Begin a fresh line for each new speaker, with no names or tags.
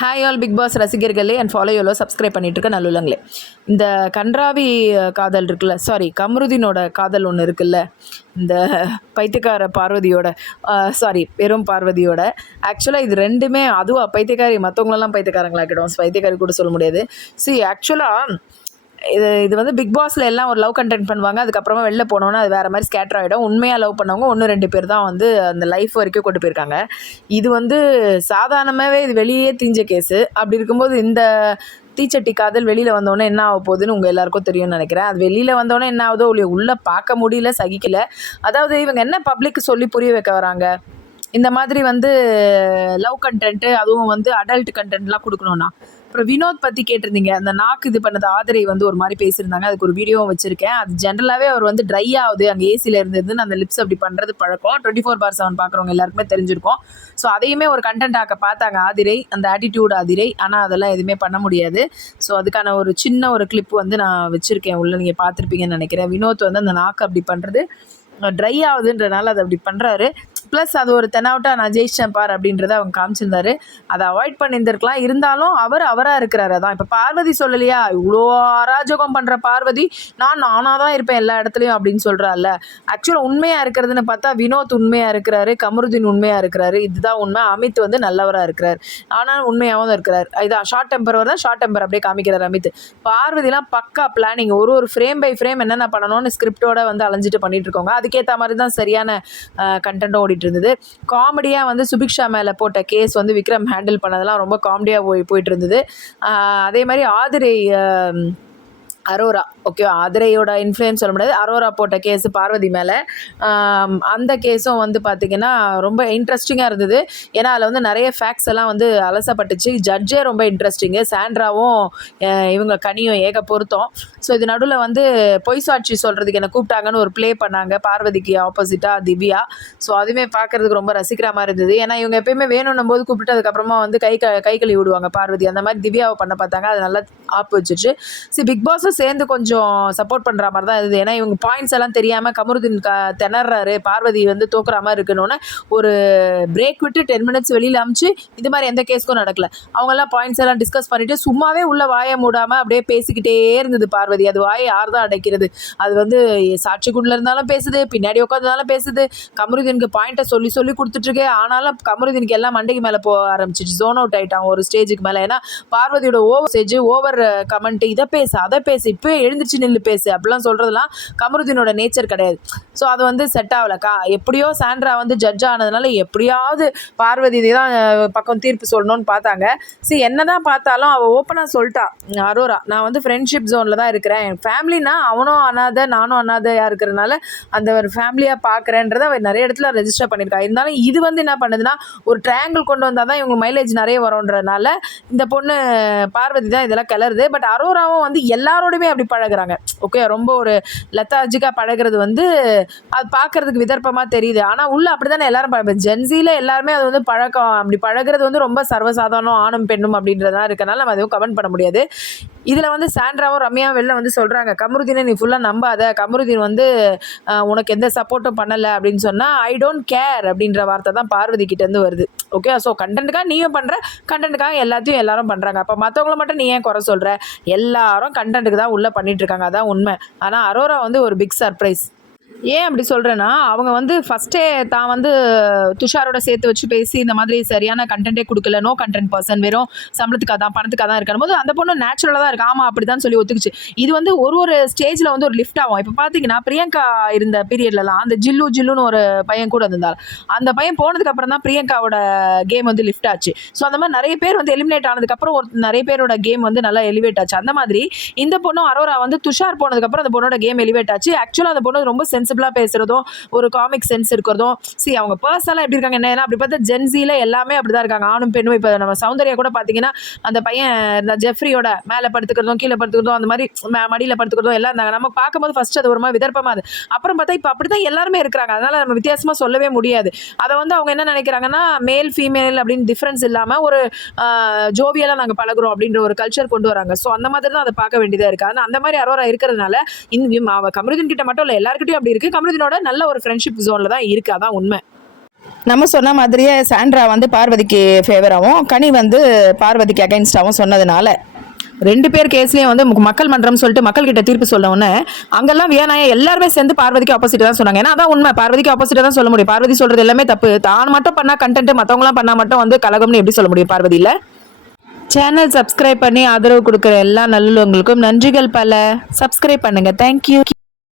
Hi all Bigg Boss ரசிகர்களே and follow எவ்வளோ subscribe பண்ணிட்டு இருக்க நல்லுள்ளங்களே. இந்த கன்றாவி காதல் இருக்குல்ல சாரி கமருதீனோட காதல் ஒன்று இருக்குல்ல இந்த பைத்தியக்கார பார்வதியோட சாரி பெரும் பார்வதியோட. ஆக்சுவலாக இது ரெண்டுமே அதுவும் பைத்தியக்காரி மற்றவங்களெல்லாம் பைத்தியக்காரங்களாக்கிடும் பைத்தியக்காரி கூட சொல்ல முடியாது. சி ஆக்சுவலாக இது இது வந்து பிக் பாஸில் எல்லாம் ஒரு லவ் கண்டென்ட் பண்ணுவாங்க. அதுக்கப்புறமா வெளில போனோன்னா அது வேறு மாதிரி ஸ்கேட்டர் ஆகிடும் உண்மையாக லவ் பண்ணவங்க ஒன்று ரெண்டு பேர் தான் வந்து அந்த லைஃப் வரைக்கும் கொண்டு போயிருக்காங்க. இது வந்து சாதாரணமாகவே இது வெளியே தீஞ்ச கேஸு அப்படி இருக்கும்போது இந்த தீச்சட்டி காதல் வெளியில் வந்தோடனே என்ன ஆக போகுதுன்னு உங்கள் எல்லாருக்கும் தெரியும்னு நினைக்கிறேன். அது வெளியில் வந்தோடனே என்ன ஆகுதோ ஒழிய உள்ளே பார்க்க முடியல சகிக்கல. அதாவது இவங்க என்ன பப்ளிக் சொல்லி புரிய வைக்க வராங்க? இந்த மாதிரி வந்து லவ் கண்டென்ட்டு அதுவும் வந்து அடல்ட் கண்டென்ட்லாம் கொடுக்கணும்னா. அப்புறம் வினோத் பற்றி கேட்டிருந்தீங்க. அந்த நாக்கு இது பண்ணது ஆதரை வந்து ஒரு மாதிரி பேசியிருந்தாங்க. அதுக்கு ஒரு வீடியோவும் வச்சுருக்கேன். அது ஜென்ரலாகவே அவர் வந்து ட்ரை ஆகுது. அங்கே ஏசியில் இருந்ததுன்னு அந்த லிப்ஸ் அப்படி பண்ணுறது பழக்கம். டுவெண்ட்டி ஃபோர் பார் செவன் பார்க்குறவங்க எல்லாருக்குமே தெரிஞ்சிருக்கும். ஸோ அதையுமே ஒரு கண்டென்ட் ஆக்க பார்த்தாங்க ஆதிரை. அந்த ஆட்டிடியூட் ஆதிரை. ஆனால் அதெல்லாம் எதுவுமே பண்ண முடியாது. ஸோ அதுக்கான ஒரு சின்ன ஒரு கிளிப் வந்து நான் வச்சுருக்கேன். உள்ள நீங்கள் பார்த்துருப்பீங்கன்னு நினைக்கிறேன். வினோத் வந்து அந்த நாக்கு அப்படி பண்ணுறது ட்ரை ஆகுதுன்றனால அதை அப்படி பண்ணுறாரு ப்ளஸ் அது ஒரு தெனாவட்டா நான் ஜெயிச்சேன் பார் அப்படின்றத அவங்க காமிச்சிருந்தாரு. அதை அவாய்ட் பண்ணியிருந்திருக்கலாம். இருந்தாலும் அவர் அவராக இருக்கிறாரு அதான். இப்போ பார்வதி சொல்லலையா? இவ்வளோ அராஜகம் பண்ணுற பார்வதி. நான் நானாக தான் இருப்பேன் எல்லா இடத்துலையும் அப்படின்னு சொல்கிறாள்ல ஆக்சுவலாக உண்மையாக இருக்கிறதுன்னு பார்த்தா வினோத் உண்மையாக இருக்கிறாரு கமருதீன் உண்மையாக இருக்கிறாரு. இதுதான் உண்மை. அமித் வந்து நல்லவராக இருக்கிறார். ஆனால் உண்மையாகவும் தான் இருக்கிறார் இதான் ஷார்ட் டெம்பர் தான். ஷார்ட் டெம்பர் அப்படியே காமிக்கிறார் அமித். பார்வதிலாம் பக்கா பிளானிங் ஒரு ஒரு ஃப்ரேம் பை ஃப்ரேம் என்னென்ன பண்ணணும்னு ஸ்கிரிப்டோட வந்து அலைஞ்சிட்டு பண்ணிட்டு இருக்கோங்க அதுக்கேற்ற மாதிரி தான் சரியான கண்டென்ட்டும் ஓடிட்டு இருந்தது காமெடியாக வந்து சுபிக்ஷா மேலே போட்ட கேஸ் வந்து விக்ரம் ஹேண்டில் பண்ணதெல்லாம் ரொம்ப காமெடியாக போய் போயிட்டு இருந்தது அதே மாதிரி ஆதிரை அரோரா ஓகே ஆதிரையோட இன்ஃப்ளூயன்ஸ் சொல்ல முடியாது. அரோரா போட்ட கேஸ் பார்வதி மேலே. அந்த கேஸும் வந்து பார்த்திங்கன்னா ரொம்ப இன்ட்ரெஸ்டிங்காக இருந்தது. ஏன்னா அதில் வந்து நிறைய ஃபேக்ட்ஸ் எல்லாம் வந்து அலசப்பட்டுச்சு. ஜட்ஜே ரொம்ப இன்ட்ரெஸ்டிங்கு சாண்ட்ராவும் இவங்க கனியும் ஏக பொருத்தம். ஸோ இது நடுவில் வந்து பொய் சாட்சி சொல்கிறதுக்கு என்னை கூப்பிட்டாங்கன்னு ஒரு ப்ளே பண்ணாங்க. பார்வதிக்கு ஆப்போசிட்டாக திவ்யா. ஸோ அதுவுமே பார்க்குறதுக்கு ரொம்ப ரசிக்கிற மாதிரி இருந்தது. ஏன்னா இவங்க எப்பயுமே வேணும்னும் போது கூப்பிட்டு அதுக்கப்புறமா வந்து கை க கை கழுவி விடுவாங்க பார்வதி. அந்த மாதிரி திவ்யாவை பண்ண பார்த்தாங்க. அது நல்லா ஆப் வச்சிருச்சு. சரி பிக் பாஸஸ் சேர்ந்து கொஞ்சம் சப்போர்ட் பண்ணுற மாதிரி தான் இருந்தது. ஏன்னா இவங்க பாயிண்ட்ஸ் எல்லாம் தெரியாமல் கமருதீன் க திணறாரு. பார்வதி வந்து தோக்குற மாதிரி இருக்கணும்னு ஒரு பிரேக் விட்டு டென் மினிட்ஸ் வெளியில் அமிச்சு இது மாதிரி எந்த கேஸ்க்கும் நடக்கல. அவங்கெல்லாம் பாயிண்ட்ஸ் எல்லாம் டிஸ்கஸ் பண்ணிட்டு சும்மாவே உள்ள வாயை மூடாமல் அப்படியே பேசிக்கிட்டே இருந்தது பார்வதி. அது வாயை யார் தான் அடைக்கிறது? அது வந்து சாட்சி குண்டில் இருந்தாலும் பேசுது பின்னாடி உட்காந்துனாலும் பேசுது. கமருதீனுக்கு பாயிண்ட்டை சொல்லி சொல்லி கொடுத்துட்ருக்கேன் ஆனாலும் கமருதீனுக்கு எல்லாம் மண்டைக்கு மேலே போக ஆரம்பிச்சிச்சு. ஜோன் அவுட் ஆயிட்டான் ஒரு ஸ்டேஜுக்கு மேலே. ஏன்னா பார்வதியோட ஓவர் ஸ்டேஜ் ஓவர் கமெண்ட் இதை பேசு அதை பேசு இப்போ எழுந்திரிச்சு நில்லு பேசு அப்படிலாம் சொல்கிறதுலாம் கமருதீனோட நேச்சர் கிடையாது. ஸோ அது வந்து செட் ஆகலக்கா. எப்படியோ சாண்ட்ரா வந்து ஜட்ஜ் ஆனதுனால எப்படியாவது பார்வதி தான் பக்கம் தீர்ப்பு சொல்லணும்னு பார்த்தாங்க. சரி என்ன தான் பார்த்தாலும் அவள் ஓப்பனாக சொல்லிட்டா. அரோரா நான் வந்து ஃப்ரெண்ட்ஷிப் ஜோனில் தான் இருக்கிறேன். என் ஃபேமிலினா அவனும் அனாதை நானும் அனாதையாக இருக்கிறனால அந்த ஒரு ஃபேமிலியாக பார்க்குறேன்றத அவள் நிறைய இடத்துல ரெஜிஸ்டர் பண்ணியிருக்கா. இருந்தாலும் இது வந்து என்ன பண்ணுதுன்னா ஒரு ட்ரையாங்கிள் கொண்டு வந்தால் தான் இவங்க மைலேஜ் நிறைய வரும்ன்றனால இந்த பொண்ணு பார்வதி தான் இதெல்லாம் கிளறுது. பட் அரோராவும் வந்து எல்லாரோடையுமே அப்படி பழகுறாங்க. ஓகே ரொம்ப ஒரு லெத்தாஜிக்காக பழகிறது வந்து அது பார்க்கறதுக்கு விதர்ப்பமாக தெரியுது. ஆனால் உள்ள அப்படி தானே எல்லாரும் பழ ஜென்சியில் எல்லாருமே அது வந்து பழக்கம். அப்படி பழகுறது வந்து ரொம்ப சர்வசாதாரணம் ஆணும் பெண்ணும் அப்படின்றதா இருக்கனால நம்ம எதுவும் கமெண்ட் பண்ண முடியாது. இதில் வந்து சாண்ட்ராவும் ரம்யா வெளில வந்து சொல்கிறாங்க கமருதீனை நீ ஃபுல்லாக நம்பாத. கமருதீன் வந்து உனக்கு எந்த சப்போர்ட்டும் பண்ணலை. அப்படின்னு சொன்னால் ஐ டோன்ட் கேர் அப்படின்ற வார்த்தை தான் பார்வதி கிட்டேருந்து வருது. ஓகே ஸோ கண்டென்ட்டுக்காக நீயும் பண்ணுற கண்டென்ட்டுக்காக எல்லாத்தையும் எல்லாரும் பண்ணுறாங்க அப்போ மற்றவங்கள மட்டும் நீ ஏன் குறை சொல்கிற எல்லாரும் கண்டென்ட்டுக்கு தான் உள்ளே பண்ணிட்டு இருக்காங்க அதான் உண்மை. ஆனால் அரோரா வந்து ஒரு பிக் சர்ப்ரைஸ் ஏன் அப்படி சொல்கிறேன்னா அவங்க வந்து ஃபஸ்ட்டே தான் வந்து துஷாரோட சேர்த்து வச்சு பேசி இந்த மாதிரி சரியான கண்டென்ட்டே கொடுக்கல. நோ கண்டென்ட் பர்சன் வெறும் சம்பளத்துக்காக தான் பணத்துக்காக தான் இருக்கணும் போது அந்த பொண்ணு நேச்சுரலாக தான் இருக்கு? ஆமாம் அப்படி தான் சொல்லி ஒத்துக்குச்சு. இது வந்து ஒரு ஒரு ஸ்டேஜில் வந்து ஒரு லிஃப்ட் ஆகும். இப்போ பார்த்தீங்கன்னா பிரியங்கா இருந்த பீரியட்லலாம் அந்த ஜில்லு ஜில்லுன்னு ஒரு பையன் கூட இருந்தால் அந்த பையன் போனதுக்கப்புறம் தான் பிரியங்காவோட கேம் வந்து லிஃப்ட் ஆச்சு. ஸோ அந்த மாதிரி நிறைய பேர் வந்து எலிமினேட் ஆனதுக்கப்புறம் ஒரு நிறைய பேரோட கேம் வந்து நல்லா எலிவேட் ஆச்சு. அந்த மாதிரி இந்த பொண்ணும் அரோரா வந்து துஷார் போனதுக்கப்புறம் அந்த பொண்ணோட கேம் எலிவேட் ஆச்சு. ஆக்சுவலாக அந்த பொண்ணு ரொம்ப சென்சிபிளாக பேசுகிறதும் ஒரு காமிக் சென்ஸ் இருக்கிறதும் சி அவங்க பர்சனலாக எப்படி இருக்காங்க என்ன ஏன்னா அப்படி பார்த்தா ஜென்சியில் எல்லாமே அப்படி தான் இருக்காங்க ஆணும் பெண்ணும். இப்போ நம்ம சௌந்தர்யா கூட பார்த்தீங்கன்னா அந்த பையன் இந்த ஜெஃப்ரியோட மேலே படுத்துக்கிறதும் கீழே படுத்துக்கிறதும் அந்த மாதிரி மடியில் படுத்துக்கிறதும் எல்லாம் இருந்தாங்க. நம்ம பார்க்கும்போது ஃபர்ஸ்ட் அது ஒரு மாதிரி விதர்ப்பமாக அது. அப்புறம் பார்த்தா இப்போ அப்படி தான் எல்லாருமே இருக்கிறாங்க. அதனால் நம்ம வித்தியாசமாக சொல்லவே முடியாது. அதை வந்து அவங்க என்ன நினைக்கிறாங்கன்னா மேல் ஃபீமேல் அப்படின்னு டிஃப்ரென்ஸ் இல்லாமல் ஒரு ஜோவியலாக நாங்கள் பழகுறோம் அப்படின்ற ஒரு கல்ச்சர் கொண்டு வராங்க. ஸோ அந்த மாதிரி தான் அதை பார்க்க வேண்டியதாக இருக்குது ஆனால் அந்த மாதிரி அரோரா இருக்கிறதுனால இந்த அவ கிட்ட மட்டும் இல்லை எல்லாருக்கிட்டையும் அப்படி இருக்குது கமருதீனோட நல்ல ஒரு ஃப்ரெண்ட்ஷிப் ஜோனில் தான் இருக்குது அதான் உண்மை. நம்ம சொன்ன மாதிரியே சாண்ட்ரா வந்து பார்வதிக்கு ஃபேவராகவும் கனி வந்து பார்வதிக்கு அகைன்ஸ்டாகவும் சொன்னதுனால. ரெண்டு பேர் கேஸ்லயும் வந்து மக்கள் மன்றம் சொல்லிட்டு மக்கள் கிட்ட தீர்ப்பு சொல்ல உடனே அங்கெல்லாம் வியானாய எல்லாருமே சேர்ந்து பார்வதிக்கு ஆப்போசிட் தான் சொன்னாங்க. ஏன்னா அதான் உண்மை. பார்வதிக்கு ஆப்போசிட் தான் சொல்ல முடியும். பார்வதி சொல்றது எல்லாமே தப்பு. தான் மட்டும் பண்ணா கண்டென்ட் மற்றவங்களாம் பண்ணா மட்டும் வந்து கலகம்னு எப்படி சொல்ல முடியும் பார்வதியில சேனல் சப்ஸ்கிரைப் பண்ணி ஆதரவு கொடுக்குற எல்லா நல்லவங்களுக்கும் நன்றிகள் பல. சப்ஸ்கிரைப் பண்ணுங்க. தேங்க்யூ